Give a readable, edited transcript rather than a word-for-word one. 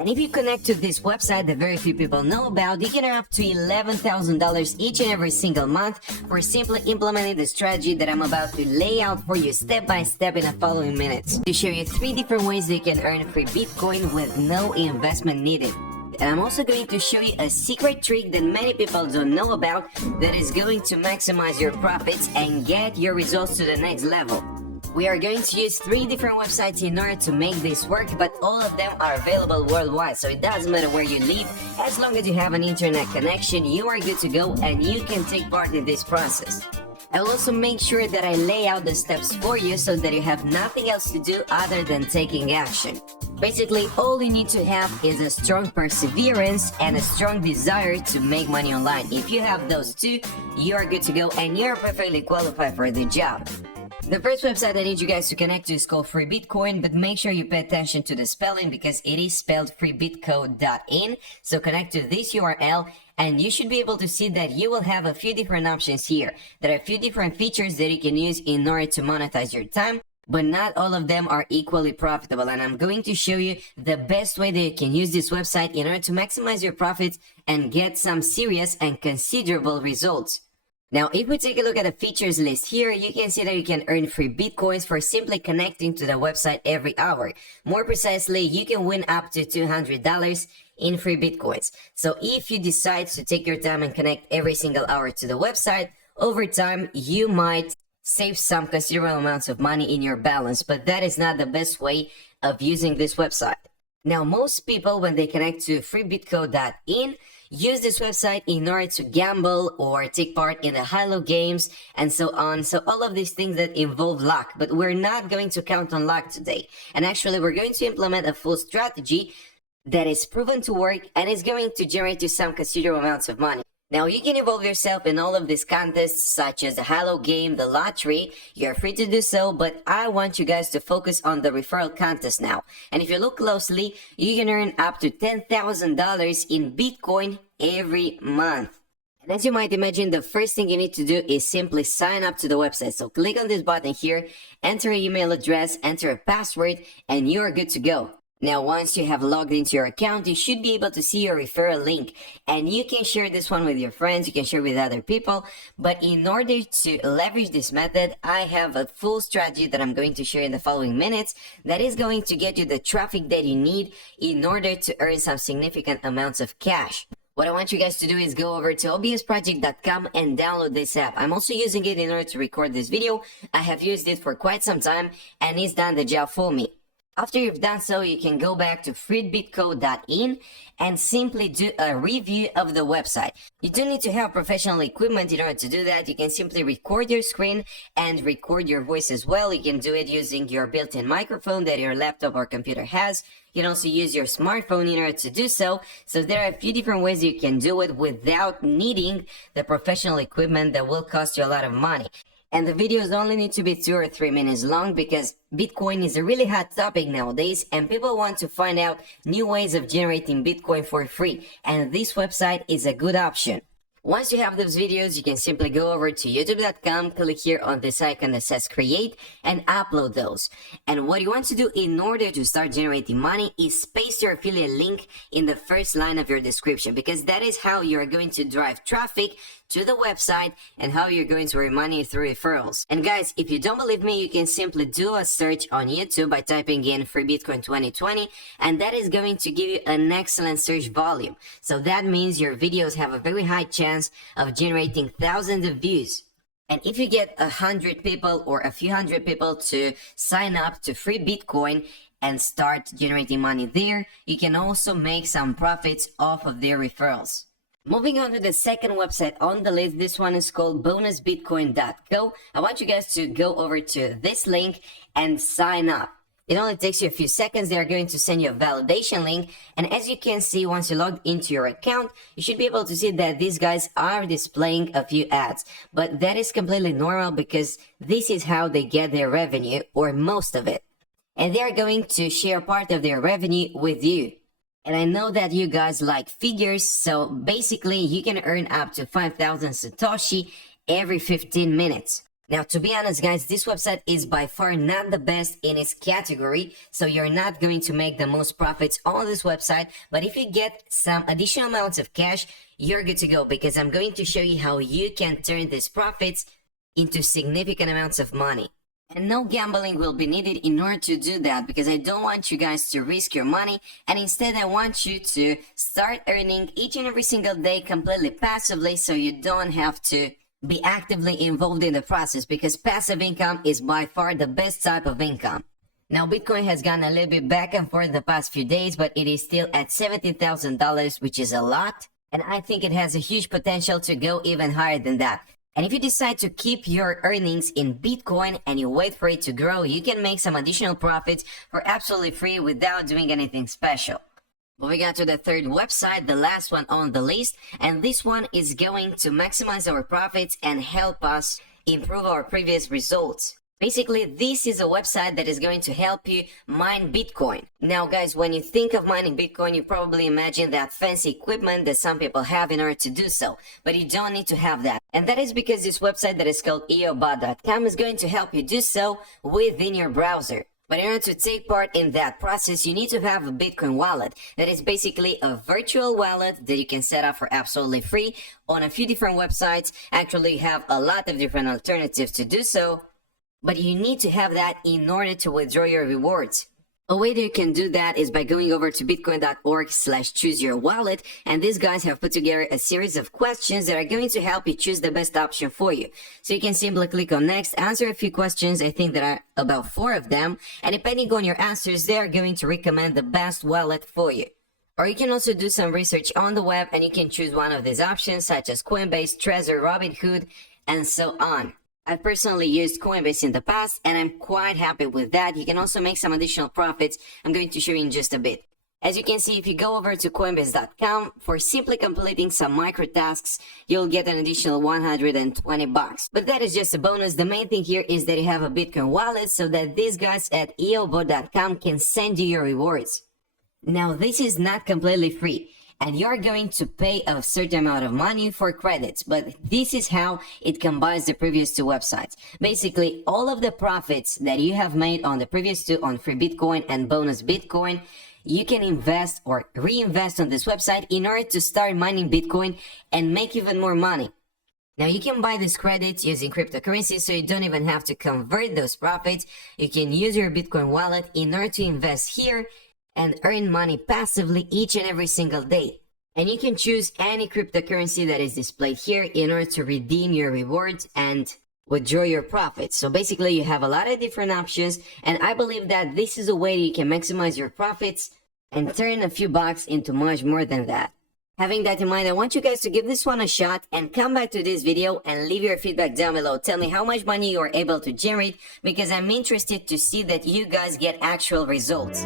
And if you connect to this website that very few people know about, you can earn up to $11,000 each and every single month for simply implementing the strategy that I'm about to lay out for you step by step in the following minutes to show you 3 different ways that you can earn free Bitcoin with no investment needed. And I'm also going to show you a secret trick that many people don't know about that is going to maximize your profits and get your results to the next level. We are going to use 3 different websites in order to make this work, but all of them are available worldwide, so it doesn't matter where you live. As long as you have an internet connection, you are good to go and you can take part in this process. I will also make sure that I lay out the steps for you so that you have nothing else to do other than taking action. Basically, all you need to have is a strong perseverance and a strong desire to make money online. If you have those 2, you are good to go and you're perfectly qualified for the job. The first website I need you guys to connect to is called freebitcoin, but make sure you pay attention to the spelling because it is spelled freebitcoin.in. So connect to this URL and you should be able to see that you will have a few different options here. There are a few different features that you can use in order to monetize your time, but not all of them are equally profitable. And I'm going to show you the best way that you can use this website in order to maximize your profits and get some serious and considerable results. Now, if we take a look at the features list here, you can see that you can earn free Bitcoins for simply connecting to the website every hour. More precisely, you can win up to $200 in free Bitcoins. So if you decide to take your time and connect every single hour to the website, over time, you might save some considerable amounts of money in your balance, but that is not the best way of using this website. Now, most people, when they connect to freebitcoin.in, use this website in order to gamble or take part in the high-low games and so on. So all of these things that involve luck, but we're not going to count on luck today. And actually, we're going to implement a full strategy that is proven to work and is going to generate you some considerable amounts of money. Now, you can involve yourself in all of these contests, such as the high-low game, the lottery. You're free to do so, but I want you guys to focus on the referral contest now. And if you look closely, you can earn up to $10,000 in Bitcoin every month. And as you might imagine, the first thing you need to do is simply sign up to the website. So click on this button here, enter an email address, enter a password, and you're good to go. Now, once you have logged into your account, you should be able to see your referral link, and you can share this one with your friends, you can share with other people. But in order to leverage this method, I have a full strategy that I'm going to share in the following minutes that is going to get you the traffic that you need in order to earn some significant amounts of cash. What I want you guys to do is go over to obsproject.com and download this app. I'm also using it in order to record this video. I have used it for quite some time and it's done the job for me. After you've done so, you can go back to freebitcoin.in and simply do a review of the website. You do need to have professional equipment in order to do that. You can simply record your screen and record your voice as well. You can do it using your built-in microphone that your laptop or computer has. You can also use your smartphone in order to do so. So there are a few different ways you can do it without needing the professional equipment that will cost you a lot of money. And the videos only need to be 2 or 3 minutes long because Bitcoin is a really hot topic nowadays and people want to find out new ways of generating Bitcoin for free. And this website is a good option. Once you have those videos, you can simply go over to youtube.com, click here on this icon that says create and upload those. And what you want to do in order to start generating money is paste your affiliate link in the first line of your description, because that is how you're going to drive traffic to the website and how you're going to earn money through referrals. And guys, if you don't believe me, you can simply do a search on YouTube by typing in free Bitcoin 2020, and that is going to give you an excellent search volume. So that means your videos have a very high chance of generating thousands of views. And if you get 100 people or a few hundred people to sign up to free Bitcoin and start generating money there, you can also make some profits off of their referrals. Moving on to the second website on the list, this one is called bonusbitcoin.co. I want you guys to go over to this link and sign up. It only takes you a few seconds. They are going to send you a validation link. And as you can see, once you log into your account, you should be able to see that these guys are displaying a few ads. But that is completely normal because this is how they get their revenue, or most of it. And they are going to share part of their revenue with you. And I know that you guys like figures, so basically you can earn up to 5,000 Satoshi every 15 minutes. Now, to be honest, guys, this website is by far not the best in its category, so you're not going to make the most profits on this website. But if you get some additional amounts of cash, you're good to go, because I'm going to show you how you can turn these profits into significant amounts of money. And no gambling will be needed in order to do that, because I don't want you guys to risk your money, and instead I want you to start earning each and every single day completely passively, so you don't have to be actively involved in the process, because passive income is by far the best type of income. Now, Bitcoin has gone a little bit back and forth the past few days, but it is still at $70,000, which is a lot, and I think it has a huge potential to go even higher than that. And if you decide to keep your earnings in Bitcoin and you wait for it to grow, you can make some additional profits for absolutely free without doing anything special. Moving on to the third website, the last one on the list, and this one is going to maximize our profits and help us improve our previous results. Basically, this is a website that is going to help you mine Bitcoin. Now, guys, when you think of mining Bitcoin, you probably imagine that fancy equipment that some people have in order to do so, but you don't need to have that. And that is because this website that is called eobot.com is going to help you do so within your browser. But in order to take part in that process, you need to have a Bitcoin wallet. That is basically a virtual wallet that you can set up for absolutely free on a few different websites. Actually, you have a lot of different alternatives to do so, but you need to have that in order to withdraw your rewards. A way that you can do that is by going over to bitcoin.org/choose-your-wallet, and these guys have put together a series of questions that are going to help you choose the best option for you. So you can simply click on next, answer a few questions. I think there are about 4 of them, and depending on your answers, they are going to recommend the best wallet for you. Or you can also do some research on the web, and you can choose one of these options, such as Coinbase, Trezor, Robinhood, and so on. I've personally used Coinbase in the past, and I'm quite happy with that. You can also make some additional profits. I'm going to show you in just a bit. As you can see, if you go over to coinbase.com, for simply completing some micro tasks, you'll get an additional $120. But that is just a bonus. The main thing here is that you have a Bitcoin wallet so that these guys at eobot.com can send you your rewards. Now, this is not completely free, and you're going to pay a certain amount of money for credits, but this is how it combines the previous 2 websites. Basically, all of the profits that you have made on the previous 2, on freebitcoin and bonusbitcoin, you can invest or reinvest on this website in order to start mining Bitcoin and make even more money. Now, you can buy these credits using cryptocurrency, so you don't even have to convert those profits. You can use your Bitcoin wallet in order to invest here and earn money passively each and every single day. And you can choose any cryptocurrency that is displayed here in order to redeem your rewards and withdraw your profits. So basically, you have a lot of different options, and I believe that this is a way that you can maximize your profits and turn a few bucks into much more than that. Having that in mind, I want you guys to give this one a shot and come back to this video and leave your feedback down below. Tell me how much money you are able to generate, because I'm interested to see that you guys get actual results.